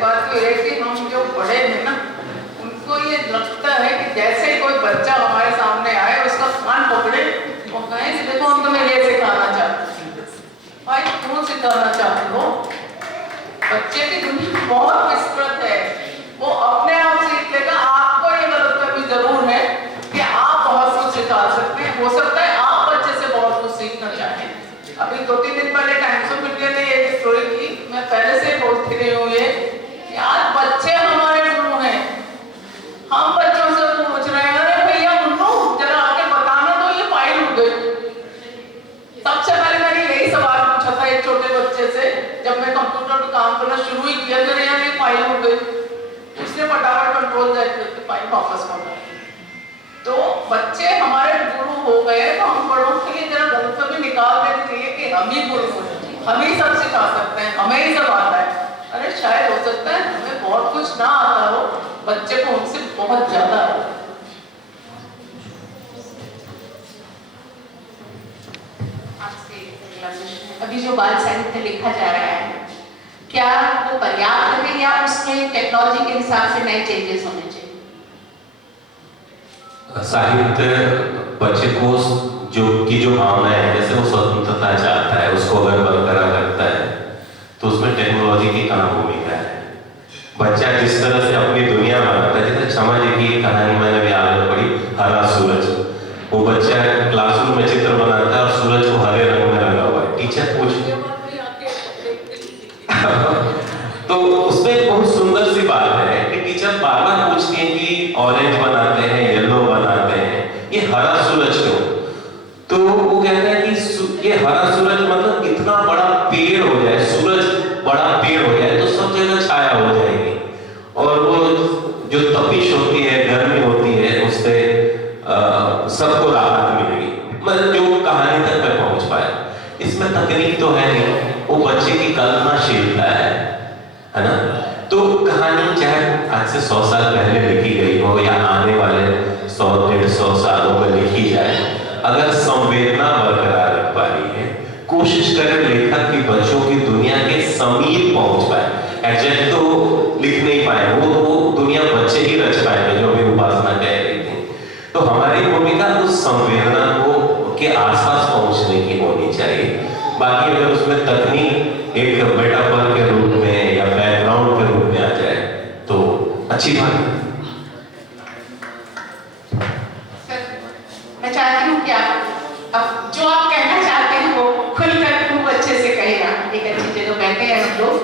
बात तो है कि हम जो बड़े हैं ना, उनको ये लगता है कि जैसे कोई बच्चा हमारे सामने आए उसका कान पकड़े और कहें कि देखो हम तुम्हें ये सिखाना चाहते हैं। भाई क्यों सिखाना चाहते हो? बच्चे की दुनिया बहुत विस्तृत है, वो अपने आप सीख लेगा। आपको ये गलतफहमी जरूर है कि आप बहुत कुछ सिखा सकते हैं। हो सकता है आप बच्चे से बहुत कुछ सीखना चाहें। अभी 2-3 दिन पहले टाइम्स ऑफ इंडिया ने एक स्टोरी की, मैं पहले से बोलती रही हूँ ये, यार बच्चे हमारे गुरु हैं। हम बच्चों से पूछ रहे हैं, अरे भैया मुन्नू जरा आके बताना तो ये फाइल हो गई। सबसे पहले मैंने यही सवाल पूछा था एक छोटे बच्चे से, जब मैं कंप्यूटर पर काम करना शुरू ही किया, मेरे यहाँ ये फाइल हो गई। उसने फटाफट कंट्रोल करके फाइल वापस मंगाई। तो बच्चे हमारे गुरु हो गए, तो हम बड़ों के लिए जरा गलतफहमी निकाल देनी चाहिए कि हम ही गुरु हैं, हम ही सब सिखा सकते हैं, हमें ही सब आता है। अरे शायद हो सकता है हमें बहुत कुछ ना आता हो, बच्चे को हमसे बहुत ज्यादा हो। अभी जो बाल साहित्य लिखा जा रहा है, क्या वो पर्याप्त है या उसमें टेक्नोलॉजी के हिसाब से नए चेंजेस होने चाहिए? साहित्य बच्चे को जो भावना है, जैसे वो स्वतंत्रता चाहता है, उसको अगर बरकरार रखता है, तो उसमें टेक्नोलॉजी की कहाँ भूमिका है। बच्चा जिस तरह से अपनी दुनिया बनाता है, जैसे क्षमा जी की कहानी मैंने भी आज पढ़ी, हरा सूरज। वो बच्चा क्लासरूम में चित्र बनाता है और सूरज को हरे रंग में रंगा हुआ है। टीचर पूछती तो उसमें एक बहुत सुंदर सी बात है कि टीचर बार बार पूछती है कि ऑरेंज बनाते हैं, येलो बनाते हैं, ये हरा सूरज क्यों? तो वो कहता है कि ये हरा सूरज मतलब इतना बड़ा पेड़ हो जाए, सूरज बड़ा पेड़ हो जाए तो सब जगह छाया हो जाएगी, और वो जो तपिश होती है, गर्मी होती है, उससे सबको राहत मिलेगी। मतलब जो कहानी तक मैं पहुंच पाया, इसमें तकनीक तो है नहीं, वो बच्चे की कल्पनाशीलता है ना। तो कहानी चाहे आज से 100 साल पहले लिखी गई हो या आने वाले 100-150 सालों में लिखी जाए, अगर संवेदना बरकरार रख पा रही है, कोशिश करें लेखक की बच्चों की दुनिया के समीप पहुंच पाए। एग्जैक्ट तो लिख नहीं पाए, वो दुनिया बच्चे ही रच पाएंगे, जो भी उपासना कह रही थी। तो हमारी भूमिका उस संवेदना को के आसपास पहुंचने की होनी चाहिए। बाकी अगर उसमें तकनीक एक मेटाफर के रूप में या बैकग्राउंड के रूप में आ जाए तो अच्छी बात है। मैं चाहती हूँ कि आप अब जो आप कहना चाहते हैं वो खुलकर खूब अच्छे से कहेगा। एक अच्छी जगह बैठे हैं हम लोग।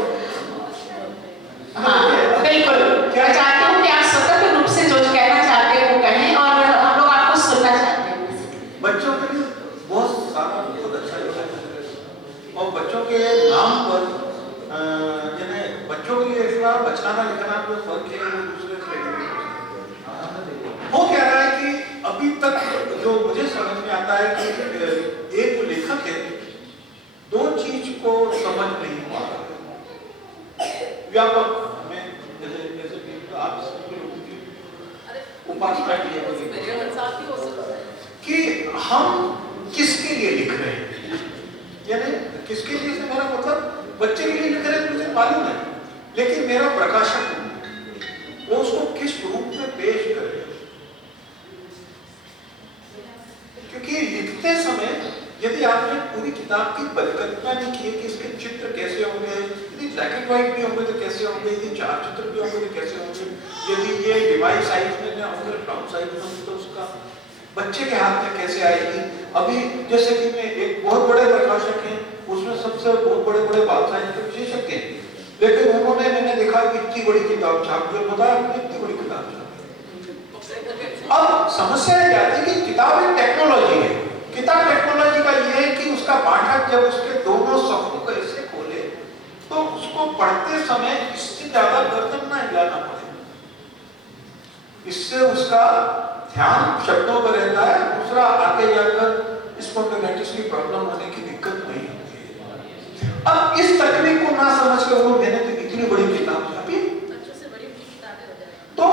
हाँ बिल्कुल, मैं चाहती हूँ कि आप स्वतंत्र रूप से जो कहना चाहते हैं वो कहें, और हम लोग आपको सुनना चाहते हैं। बच्चों के लिए बहुत सारा बहुत अच्छा है, और बच्चों के नाम पर यानी बच्चों के लिए इसका बचकाना लिखना जो फर्क है वो दूसरे से हो क्या रहा है कि अभी तक जो मुझे समझ में आता है कि एक जो लेखक है दो चीज को समझ नहीं पा रहा। व्यापक में जैसे आप उपासना कि हम किसके लिए लिख रहे हैं, यानी किसके लिए से मेरा मतलब बच्चे के लिए लिख रहे हैं मुझे मालूम है, लेकिन मेरा प्रकाशक वो उसको किस रूप में पेश करे। क्योंकि लिखते समय यदि आपने पूरी किताब की परिकल्पना नहीं की है कि इसके चित्र कैसे होंगे, यदि ब्लैक एंड व्हाइट भी होंगे तो कैसे होंगे, यदि चार चित्र भी होंगे तो कैसे होंगे, यदि ये डिवाइस साइज में ना होंगे, राउंड साइज में होंगे, तो उसका बच्चे के हाथ में कैसे आएगी। अभी जैसे कि मैं एक बहुत बड़े प्रकाशक हैं, उसमें सबसे बहुत बड़े बड़े बाल साइज के विशेषज्ञ हैं, लेकिन उन्होंने मैंने देखा कि इतनी बड़ी किताब छाप दी, बताया इतनी बड़ी किताब छाप। अब समस्या क्या है कि किताब एक टेक्नोलॉजी है। किताब टेक्नोलॉजी का ये है कि उसका पाठक जब उसके दोनों सफ़ों को ऐसे खोले तो उसको पढ़ते समय इससे ज्यादा गर्दन ना हिलाना पड़े, इससे उसका ध्यान शब्दों पर रहता है। दूसरा, आगे जाकर स्पॉन्टेनिटी की प्रॉब्लम होने की दिक्कत नहीं होती है। अब इस तकनीक को ना समझ के वो मैंने तो इतनी बड़ी किताब छापी, तो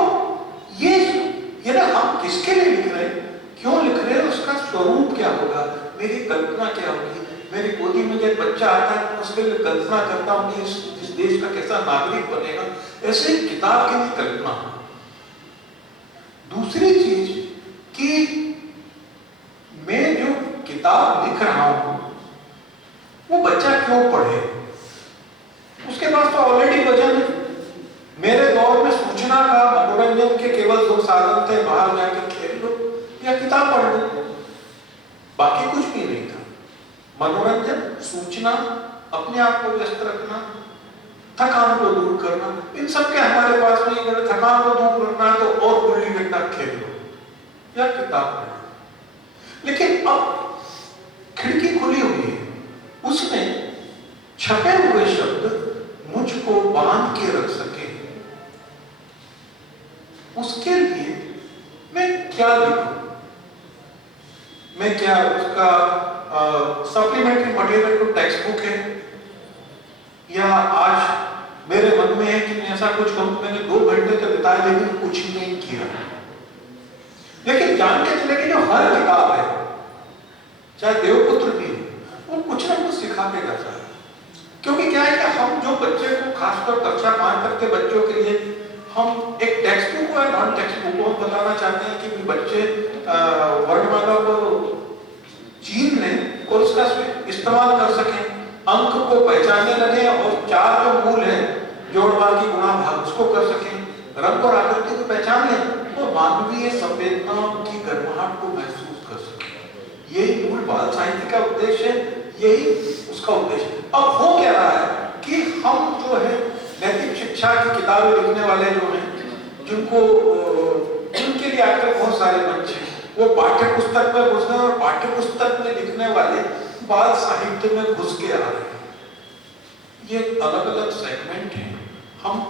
ये ना हम किसके लिए लिख रहे हैं, क्यों लिख रहे हैं, उसका स्वरूप क्या होगा, मेरी कल्पना क्या होगी, मेरी गोदी में जब बच्चा आता है उसके लिए कल्पना करता हूँ कि इस देश का कैसा नागरिक बनेगा, ऐसे किताब के लिए कल्पना। दूसरी चीज कि मैं जो किताब लिख रहा हूं वो बच्चा क्यों पढ़े, उसके पास तो ऑलरेडी वजन है। मेरे दौर में सूचना का, मनोरंजन के केवल 2 साधन थे, बाहर जाकर खेल लो या किताब पढ़ लो, बाकी कुछ भी नहीं था। मनोरंजन, सूचना, अपने आप को व्यस्त रखना, थकान को दूर करना, इन सब के हमारे पास नहीं। अगर थकान को दूर करना है तो और गुल्ली डंडा खेल लो या किताब पढ़ लो। लेकिन अब खिड़की खुली हुई है, उसमें छपे हुए शब्द मुझको बांध के रख सके, उसके लिए मैं क्या लिखूं? मैं क्या उसका सप्लीमेंट्री मटेरियल तो टेक्स्ट बुक है, या आज मेरे मन में है कि मैं ऐसा कुछ करूं, मैंने 2 घंटे तो बिताए लेकिन कुछ नहीं किया। लेकिन जान के चले कि जो हर किताब है, चाहे देवपुत्र भी, वो कुछ ना कुछ सिखा के जाता है। क्योंकि क्या है कि हम जो बच्चे को, खासकर कक्षा 5 तक के बच्चों के लिए हम एक टेक्स्ट बुक और नॉन टेक्स्ट बुक को बताना चाहते हैं कि बच्चे वर्णमाला को चीन लें और उसका इस्तेमाल कर सकें, अंक को पहचानने लगे और 4 जो मूल है, जोड़ भाग की गुणा भाग, उसको कर सकें, रंग और आकृति को पहचान लें तो मानवीय संवेदनाओं की गर्माहट को महसूस कर सकें। यही मूल बाल साहित्य का उद्देश्य है, यही उसका उद्देश्य। अब हो क्या रहा है कि हम जो है नैतिक शिक्षा की किताबें लिखने वाले जो हैं, जिनके लिए आजकल बहुत सारे मंच हैं, वो पाठ्य पुस्तक में घुस गए और पाठ्य पुस्तक में लिखने वाले बाल साहित्य में घुस के आ रहे हैं। ये अलग अलग सेगमेंट हैं। हम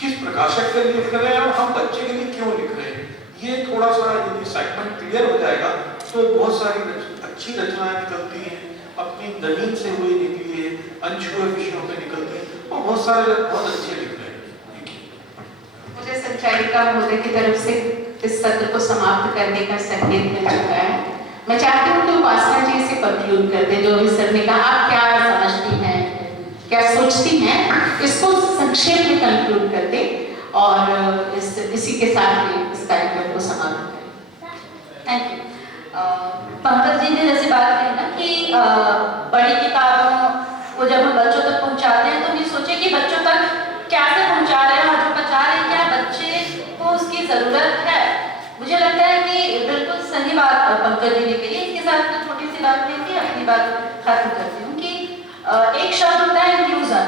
किस प्रकाशक के लिए लिख रहे हैं और हम बच्चे के लिए क्यों लिख रहे हैं, ये थोड़ा सा यदि सेगमेंट क्लियर हो जाएगा तो बहुत सारी अच्छी रचनाएं निकलती हैं, अपनी जमीन से हुई निकली है, अनछुए विषयों पे निकलती है, और बहुत सारे लोग बहुत अच्छे लिख रहे हैं। मुझे संचालिका महोदय की तरफ से इस सत्र को समाप्त करने का संकेत मिल चुका है। मैं चाहती हूँ कि उपासना जी इसे कंक्लूड कर दे। जो भी सर ने कहा, आप क्या समझती हैं, क्या सोचती हैं, इसको संक्षेप में कंक्लूड कर दे और इसी के साथ इस कार्यक्रम को समाप्त करें। Thank you. पंकज जी ने जैसे बात की ना कि बड़ी किताबों को जब हम बच्चों तक पहुंचाते हैं तो ये सोचे कि बच्चों तक कैसे पहुंचा रहे हैं और जो पहुंचा रहे हैं क्या बच्चे को उसकी जरूरत है। मुझे लगता है कि बिल्कुल सही बात पंकज जी ने कही। इसके साथ मैं छोटी सी बात कहती अपनी बात खत्म करती हूँ कि एक शब्द होता है इंक्लूजन।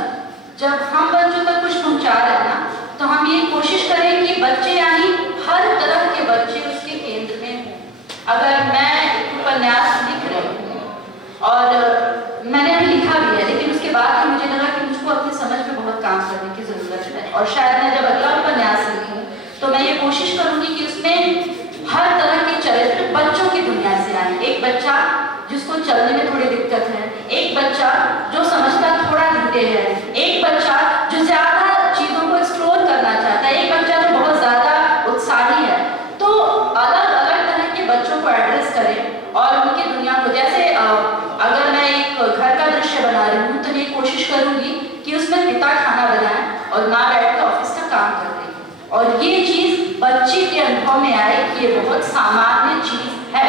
जब हम बच्चों तक कुछ पहुंचा रहे हैं ना, तो हम ये कोशिश करें कि बच्चे, यानी हर तरह के बच्चे उसके केंद्र में हों। अगर मैं एक उपन्यास लिख रही हूँ और मैंने अभी लिखा भी है, लेकिन उसके बाद मुझे लगा कि मुझको अपनी समझ पे बहुत काम करने की जरूरत है, और शायद मैं जब अगला उपन्यास लिखूं तो मैं ये कोशिश करूंगी कि उसमें हर तरह के चरित्र बच्चों की दुनिया से आए। एक बच्चा जिसको चलने में थोड़ी दिक्कत है, एक बच्चा जो समझता थोड़ा धीरे है, एक बच्चा जो ज्यादा चीजों को एक्सप्लोर करना चाहता है, एक बच्चा जो बहुत ज्यादा उत्साही है। तो अलग अलग तरह के बच्चों को एड्रेस करें और उनकी दुनिया को, जैसे अगर मैं एक घर का दृश्य बना रही हूँ तो ये कोशिश करूंगी कि उसमें पिता खाना बनाए और माँ बैठ कर ऑफिस का काम कर रही है, और ये चीज बच्चे के अनुभव में आए कि ये बहुत सामान्य चीज है।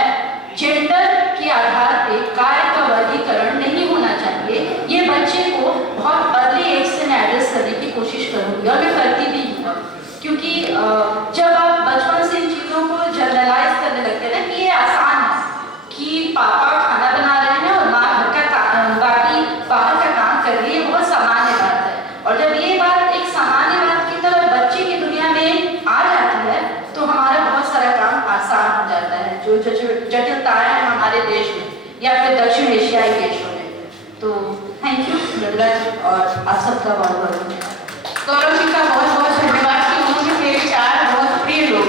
जेंडर के आधार पे कार्य का वर्गीकरण नहीं होना चाहिए। ये बच्चे को बहुत अर्ली एज से मैं एड्रेस करने की कोशिश करूंगी, और मैं करती भी हूँ, क्योंकि जब आप बचपन से इन चीजों को जनरलाइज करने लगते हैं ना कि ये आसान है कि पापा खाना बना रहे हैं और माँ घर का बाकी बाहर का काम कर रही है, बहुत सामान्य बात है। और जब ये बात एक सामान्य बात की तरह बच्चे की दुनिया में आ जाती है तो हमारा बहुत सारा काम आसान हो जाता है, जो जटिलताएं हैं हमारे देश में या फिर दक्षिण एशियाई देशों में। तो थैंक यू मृदुला जी, और आप सबका बहुत बहुत धन्यवाद। गौरव जी का बहुत बहुत धन्यवाद कि उन्होंने मेरे 4 बहुत प्रिय लोग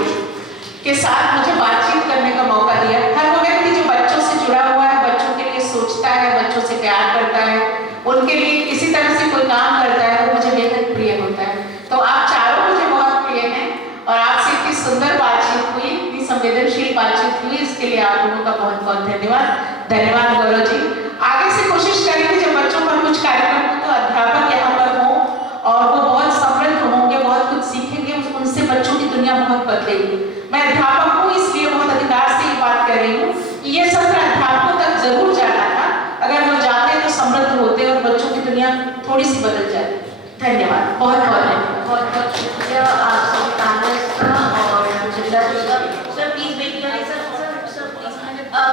के साथ मुझे बातचीत करने का मौका दिया। हर वो व्यक्ति जो बच्चों से जुड़ा हुआ है, बच्चों के लिए सोचता है, बच्चों से प्यार करता है, उनके लिए इसी तरह से कोई काम करता है, वो मुझे बेहद प्रिय होता है। तो आप चारों मुझे बहुत प्रिय हैं, और आपसे इतनी सुंदर बातचीत हुई, इतनी संवेदनशील बातचीत हुई, इसके लिए आप लोगों का बहुत बहुत धन्यवाद। धन्यवाद गौरव जी। आगे से कोशिश देंगे। मैं अध्यापक हूँ इसलिए बहुत अधिकार से ये बात कह रही हूँ कि ये सत्र अध्यापकों तक जरूर जाना था। अगर वो जाते तो समृद्ध होते और बच्चों की दुनिया थोड़ी सी बदल जाती।